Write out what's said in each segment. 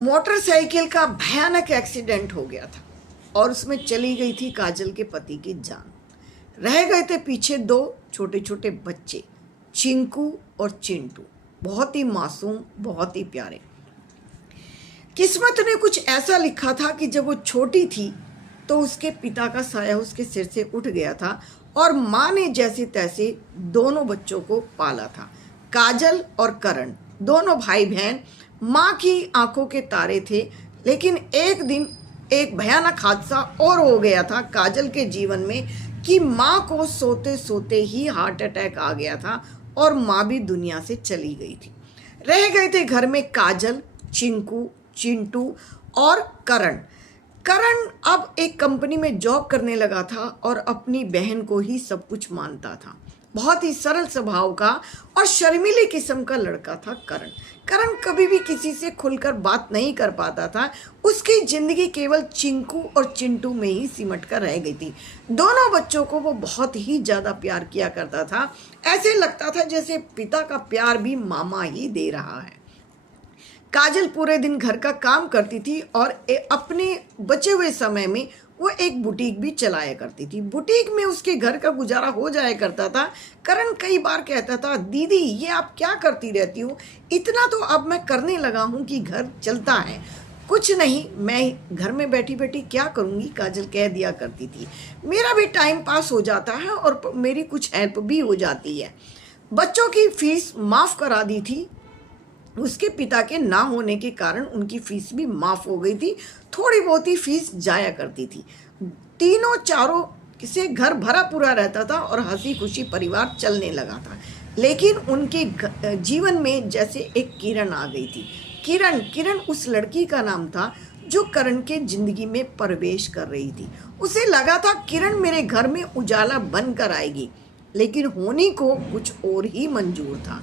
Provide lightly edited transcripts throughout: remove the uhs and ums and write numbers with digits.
Motorcycle का भयानक accident हो गया था और उसमें चली गई थी काजल के पति की जान। रह गए थे पीछे दो छोटे छोटे बच्चे, चिंकू और चिंटू, बहुत ही मासूम, बहुत ही प्यारे। किस्मत ने कुछ ऐसा लिखा था कि जब वो छोटी थी तो उसके पिता का साया उसके सिर से उठ गया था और माँ ने जैसे तैसे दोनों बच्चों को पाला था। काजल और करण दोनों भाई बहन माँ की आंखों के तारे थे। लेकिन एक दिन एक भयानक हादसा और हो गया था काजल के जीवन में कि माँ को सोते सोते ही हार्ट अटैक आ गया था और माँ भी दुनिया से चली गई थी। रह गए थे घर में काजल, चिंकू, चिंटू और करण। करण अब एक कंपनी में जॉब करने लगा था और अपनी बहन को ही सब कुछ मानता था। बहुत ही सरल स्वभाव का और शर्मीले किस्म का लड़का था करण। करण कभी भी किसी से खुलकर बात नहीं कर पाता था। उसकी जिंदगी केवल चिंकू और चिंटू में ही सिमट कर रह गई थी। दोनों बच्चों को वो बहुत ही ज़्यादा प्यार किया करता था। ऐसे लगता था जैसे पिता का प्यार भी मामा ही दे रहा है। काजल पूरे दिन घर का काम करती थी और अपने बचे हुए समय में वो एक बुटीक भी चलाया करती थी। बुटीक में उसके घर का गुजारा हो जाया करता था। करण कई बार कहता था, दीदी ये आप क्या करती रहती हो, इतना तो अब मैं करने लगा हूँ कि घर चलता है। कुछ नहीं, मैं घर में बैठी बैठी क्या करूँगी, काजल कह दिया करती थी। मेरा भी टाइम पास हो जाता है और मेरी कुछ हेल्प भी हो जाती है। बच्चों की फीस माफ़ करा दी थी। उसके पिता के ना होने के कारण उनकी फीस भी माफ़ हो गई थी। थोड़ी बहुत ही फीस जाया करती थी। तीनों चारों से घर भरा पूरा रहता था और हंसी खुशी परिवार चलने लगा था। लेकिन उनके जीवन में जैसे एक किरण आ गई थी। किरण उस लड़की का नाम था जो करण के जिंदगी में प्रवेश कर रही थी। उसे लगा था किरण मेरे घर में उजाला बनकर आएगी, लेकिन होनी को कुछ और ही मंजूर था।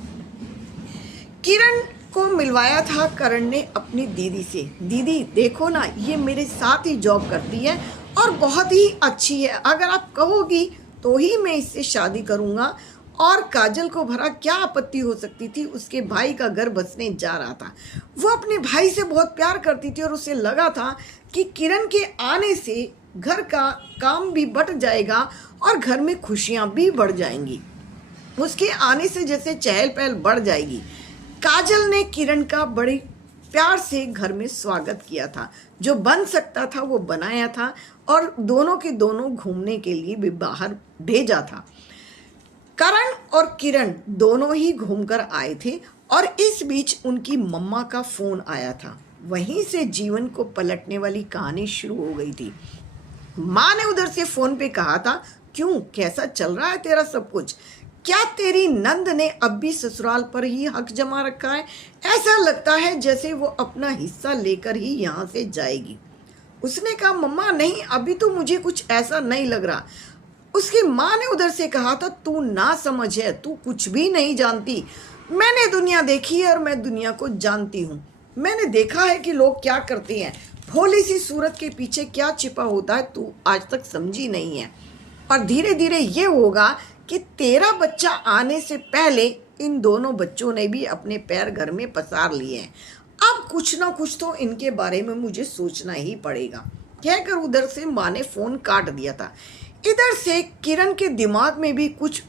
किरण को मिलवाया था करण ने अपनी दीदी से। दीदी देखो ना, ये मेरे साथ ही जॉब करती है और बहुत ही अच्छी है, अगर आप कहोगी तो ही मैं इससे शादी करूँगा। और काजल को भरा क्या आपत्ति हो सकती थी, उसके भाई का घर बसने जा रहा था। वो अपने भाई से बहुत प्यार करती थी और उसे लगा था कि किरण के आने से घर का काम भी बढ़ जाएगा और घर में खुशियाँ भी बढ़ जाएंगी। उसके आने से जैसे चहल पहल बढ़ जाएगी। काजल ने किरण का बड़े प्यार से घर में स्वागत किया था। जो बन सकता था वो बनाया था और दोनों के दोनों घूमने के लिए भी बाहर भेजा था। करण और किरण दोनों ही घूमकर आए थे और इस बीच उनकी मम्मा का फोन आया था। वहीं से जीवन को पलटने वाली कहानी शुरू हो गई थी। माँ ने उधर से फोन पे कहा था, क्यों, कैसा चल रहा है तेरा सब कुछ? क्या तेरी नंद ने अब भी ससुराल पर ही हक जमा रखा है? ऐसा लगता है जैसे वो अपना हिस्सा लेकर ही यहाँ से जाएगी। उसने कहा, मम्मा नहीं, अभी तो मुझे कुछ ऐसा नहीं लग रहा। उसकी माँ ने उधर से कहा था, तू ना समझ है, तू कुछ भी नहीं जानती। मैंने दुनिया देखी है और मैं दुनिया को जानती हूँ। मैंने देखा है कि लोग क्या करते हैं, भोली सी सूरत के पीछे क्या छिपा होता है, तू आज तक समझी नहीं है। और धीरे धीरे ये होगा कि तेरा बच्चा आने से पहले इन दोनों बच्चों ने भी अपने पैर घर में पसार लिए हैं। अब कुछ ना कुछ तो इनके बारे में मुझे सोचना ही पड़ेगा, कहकर उधर से माँ ने फ़ोन काट दिया था। इधर से किरण के दिमाग में भी कुछ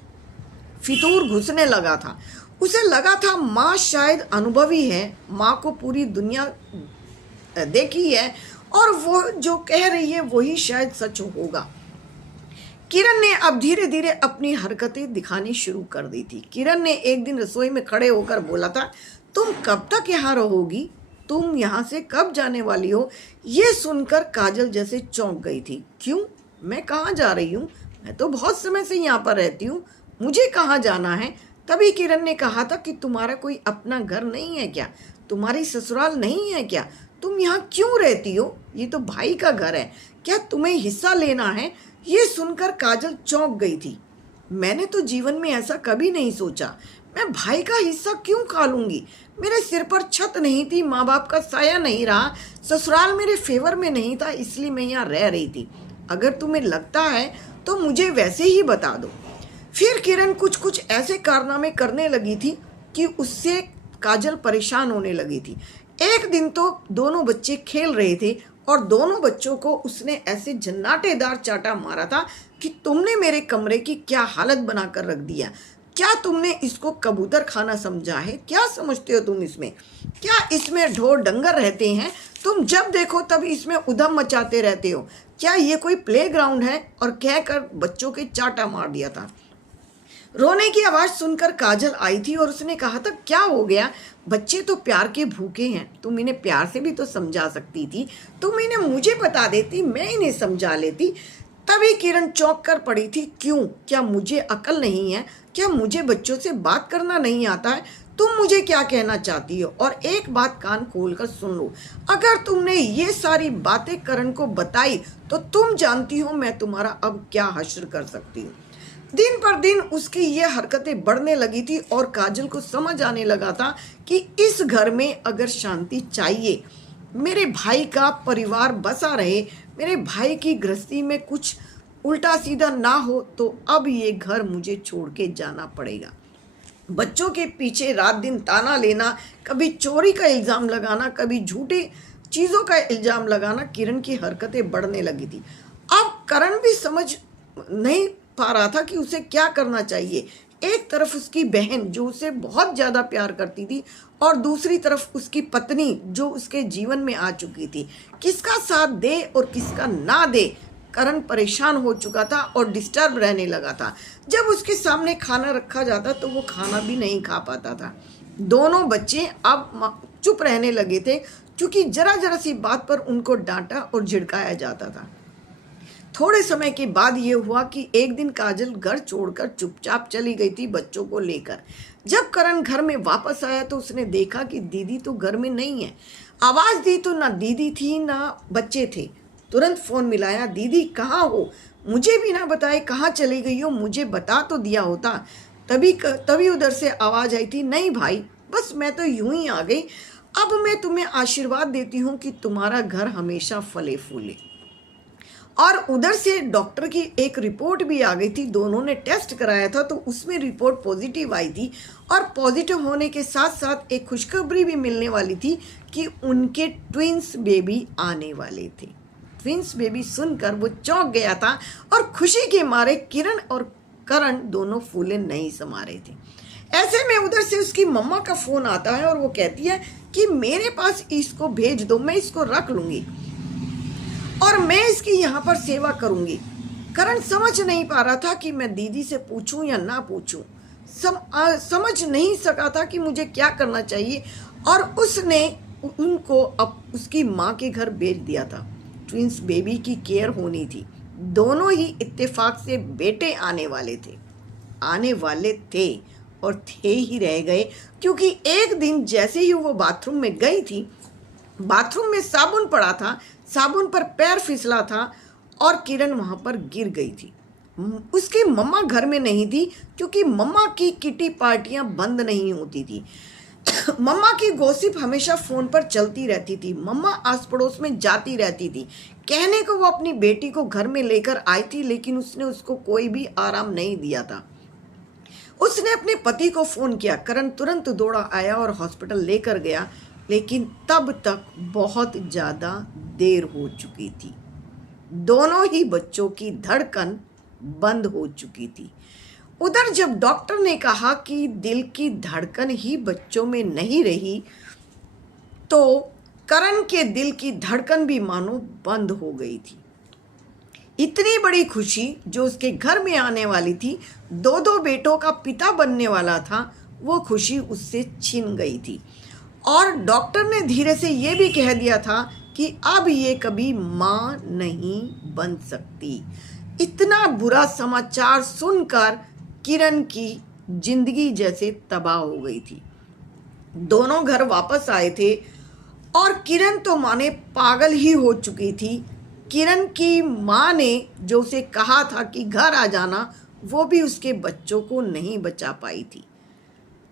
फितूर घुसने लगा था। उसे लगा था माँ शायद अनुभवी है, माँ को पूरी दुनिया देखी है और वो जो कह रही है वही शायद सच होगा। किरण ने अब धीरे धीरे अपनी हरकतें दिखानी शुरू कर दी थी। किरण ने एक दिन रसोई में खड़े होकर बोला था, तुम कब तक यहाँ रहोगी, तुम यहाँ से कब जाने वाली हो? ये सुनकर काजल जैसे चौंक गई थी। क्यों, मैं कहाँ जा रही हूँ? मैं तो बहुत समय से यहाँ पर रहती हूँ, मुझे कहाँ जाना है? तभी किरण ने कहा था कि तुम्हारा कोई अपना घर नहीं है क्या, तुम्हारी ससुराल नहीं है क्या, तुम यहाँ क्यों रहती हो? ये तो भाई का घर है, क्या तुम्हें हिस्सा लेना है? ये सुनकर काजल चौंक गई थी। मैंने तो जीवन में ऐसा कभी नहीं सोचा, मैं भाई का हिस्सा क्यों खा लूँगी? मेरे सिर पर छत नहीं थी, माँ बाप का साया नहीं रहा, ससुराल मेरे फेवर में नहीं था, इसलिए मैं यहाँ रह रही थी। अगर तुम्हें लगता है तो मुझे वैसे ही बता दो। फिर किरण कुछ कुछ ऐसे कारनामे करने लगी थी कि उससे काजल परेशान होने लगी थी। एक दिन तो दोनों बच्चे खेल रहे थे और दोनों बच्चों को उसने ऐसे झन्नाटेदार चाटा मारा था कि तुमने मेरे कमरे की क्या हालत बनाकर रख दिया। क्या तुमने इसको कबूतर खाना समझा है? क्या समझते हो तुम इसमें? क्या इसमें ढोर डंगर रहते हैं? तुम जब देखो तब इसमें उधम मचाते रहते हो। क्या ये कोई प्लेग्राउंड है? और कहकर बच्चों के चाटा मार दिया था। रोने की आवाज़ सुनकर काजल आई थी और उसने कहा था, क्या हो गया? बच्चे तो प्यार के भूखे हैं, तुम इन्हें प्यार से भी तो समझा सकती थी। तुम इन्हें मुझे बता देती, मैं इन्हें समझा लेती। तभी किरण चौंक कर पड़ी थी। क्यों? क्या मुझे अकल नहीं है? क्या मुझे बच्चों से बात करना नहीं आता है? तुम मुझे क्या कहना चाहती हो? और एक बात कान खोल कर सुन लो, अगर तुमने ये सारी बातें करण को बताई तो तुम जानती हो मैं तुम्हारा अब क्या हश्र कर सकती हूँ। दिन पर दिन उसकी ये हरकतें बढ़ने लगी थी और काजल को समझ आने लगा था कि इस घर में अगर शांति चाहिए, मेरे भाई का परिवार बसा रहे, मेरे भाई की गृहस्थी में कुछ उल्टा सीधा ना हो, तो अब ये घर मुझे छोड़ के जाना पड़ेगा। बच्चों के पीछे रात दिन ताना लेना, कभी चोरी का इल्ज़ाम लगाना, कभी झूठी चीज़ों का इल्ज़ाम लगाना, किरण की हरकतें बढ़ने लगी थी। अब करण भी समझ नहीं पा रहा था कि उसे क्या करना चाहिए। एक तरफ उसकी बहन जो उसे बहुत ज़्यादा प्यार करती थी और दूसरी तरफ उसकी पत्नी जो उसके जीवन में आ चुकी थी। किसका साथ दे और किसका ना दे, करण परेशान हो चुका था और डिस्टर्ब रहने लगा था। जब उसके सामने खाना रखा जाता तो वो खाना भी नहीं खा पाता था। दोनों बच्चे अब चुप रहने लगे थे क्योंकि जरा जरा सी बात पर उनको डांटा और झिड़काया जाता था। थोड़े समय के बाद ये हुआ कि एक दिन काजल घर छोड़कर चुपचाप चली गई थी बच्चों को लेकर। जब करण घर में वापस आया तो उसने देखा कि दीदी तो घर में नहीं है। आवाज़ दी तो ना दीदी थी ना बच्चे थे। तुरंत फ़ोन मिलाया, दीदी कहाँ हो? मुझे भी ना बताए कहाँ चली गई हो, मुझे बता तो दिया होता। तभी उधर से आवाज़ आई थी, नहीं भाई, बस मैं तो यूं ही आ गई। अब मैं तुम्हें आशीर्वाद देती हूँ कि तुम्हारा घर हमेशा फले फूले। और उधर से डॉक्टर की एक रिपोर्ट भी आ गई थी। दोनों ने टेस्ट कराया था तो उसमें रिपोर्ट पॉजिटिव आई थी और पॉजिटिव होने के साथ साथ एक खुशखबरी भी मिलने वाली थी कि उनके ट्विंस बेबी आने वाले थे। ट्विंस बेबी सुनकर वो चौंक गया था और खुशी के मारे किरण और करण दोनों फूले नहीं समा रहे थे। ऐसे में उधर से उसकी मम्मा का फ़ोन आता है और वो कहती है कि मेरे पास इसको भेज दो, मैं इसको रख लूँगी और मैं इसकी यहाँ पर सेवा करूँगी। करण समझ नहीं पा रहा था कि मैं दीदी से पूछूं या ना पूछूं। समझ नहीं सका था कि मुझे क्या करना चाहिए और उसने उनको अब उसकी माँ के घर भेज दिया था। ट्विंस बेबी की केयर होनी थी। दोनों ही इत्तेफाक से बेटे आने वाले थे और थे ही रह गए, क्योंकि एक दिन जैसे ही वो बाथरूम में गई थी, बाथरूम में साबुन पड़ा था, साबुन पर पैर फिसला था और किरण वहाँ पर गिर गई थी। उसकी मम्मा घर में नहीं थी क्योंकि मम्मा की किटी पार्टियाँ बंद नहीं होती थी। मम्मा की गॉसिप हमेशा फ़ोन पर चलती रहती थी। मम्मा आस पड़ोस में जाती रहती थी। कहने को वो अपनी बेटी को घर में लेकर आई थी, लेकिन उसने उसको कोई भी आराम नहीं दिया था। उसने अपने पति को फ़ोन किया। करण तुरंत दौड़ा आया और हॉस्पिटल लेकर गया, लेकिन तब तक बहुत ज़्यादा देर हो चुकी थी। दोनों ही बच्चों की धड़कन बंद हो चुकी थी। उधर जब डॉक्टर ने कहा कि दिल की धड़कन ही बच्चों में नहीं रही, तो करण के दिल की धड़कन भी मानो बंद हो गई थी। इतनी बड़ी खुशी जो उसके घर में आने वाली थी, दो बेटों का पिता बनने वाला था, वो खुशी उससे छिन गई थी। और डॉक्टर ने धीरे से ये भी कह दिया था कि अब ये कभी माँ नहीं बन सकती। इतना बुरा समाचार सुनकर किरण की जिंदगी जैसे तबाह हो गई थी। दोनों घर वापस आए थे और किरण तो माने पागल ही हो चुकी थी। किरण की माँ ने जो उसे कहा था कि घर आ जाना, वो भी उसके बच्चों को नहीं बचा पाई थी।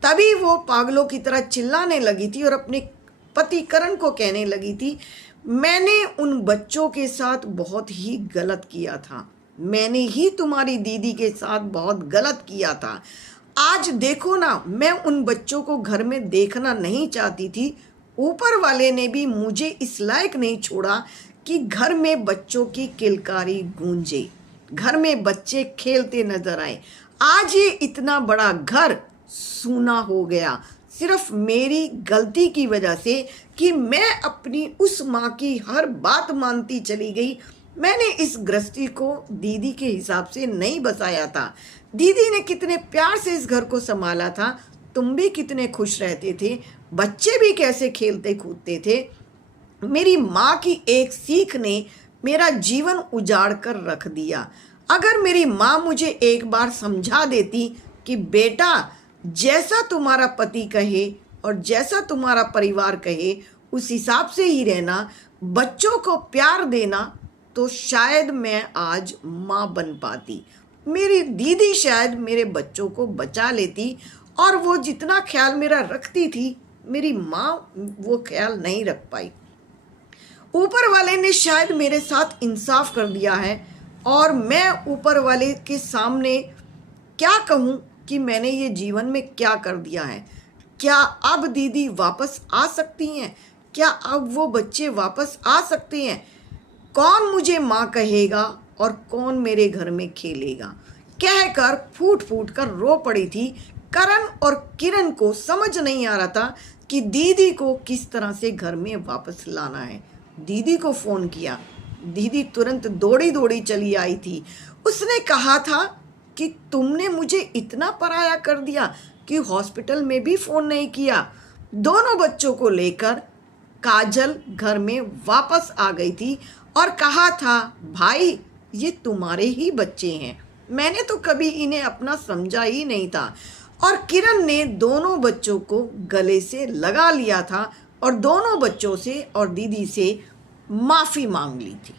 तभी वो पागलों की तरह चिल्लाने लगी थी और अपने पति करण को कहने लगी थी, मैंने उन बच्चों के साथ बहुत ही गलत किया था। मैंने ही तुम्हारी दीदी के साथ बहुत गलत किया था। आज देखो ना, मैं उन बच्चों को घर में देखना नहीं चाहती थी, ऊपर वाले ने भी मुझे इस लायक नहीं छोड़ा कि घर में बच्चों की किलकारी गूंजे, घर में बच्चे खेलते नजर आए। आज ये इतना बड़ा घर सूना हो गया, सिर्फ मेरी गलती की वजह से कि मैं अपनी उस माँ की हर बात मानती चली गई। मैंने इस गृहस्थी को दीदी के हिसाब से नहीं बसाया था। दीदी ने कितने प्यार से इस घर को संभाला था, तुम भी कितने खुश रहते थे, बच्चे भी कैसे खेलते कूदते थे। मेरी माँ की एक सीख ने मेरा जीवन उजाड़ कर रख दिया। अगर मेरी माँ मुझे एक बार समझा देती कि बेटा, जैसा तुम्हारा पति कहे और जैसा तुम्हारा परिवार कहे उस हिसाब से ही रहना, बच्चों को प्यार देना, तो शायद मैं आज माँ बन पाती। मेरी दीदी शायद मेरे बच्चों को बचा लेती, और वो जितना ख्याल मेरा रखती थी, मेरी माँ वो ख्याल नहीं रख पाई। ऊपर वाले ने शायद मेरे साथ इंसाफ कर दिया है, और मैं ऊपर वाले के सामने क्या कहूँ कि मैंने ये जीवन में क्या कर दिया है। क्या अब दीदी वापस आ सकती हैं? क्या अब वो बच्चे वापस आ सकते हैं? कौन मुझे माँ कहेगा और कौन मेरे घर में खेलेगा? कहकर फूट फूट कर रो पड़ी थी। करण और किरण को समझ नहीं आ रहा था कि दीदी को किस तरह से घर में वापस लाना है। दीदी को फ़ोन किया, दीदी तुरंत दौड़ी दौड़ी चली आई थी। उसने कहा था कि तुमने मुझे इतना पराया कर दिया कि हॉस्पिटल में भी फ़ोन नहीं किया। दोनों बच्चों को लेकर काजल घर में वापस आ गई थी और कहा था, भाई ये तुम्हारे ही बच्चे हैं, मैंने तो कभी इन्हें अपना समझा ही नहीं था। और किरण ने दोनों बच्चों को गले से लगा लिया था और दोनों बच्चों से और दीदी से माफ़ी मांग ली थी।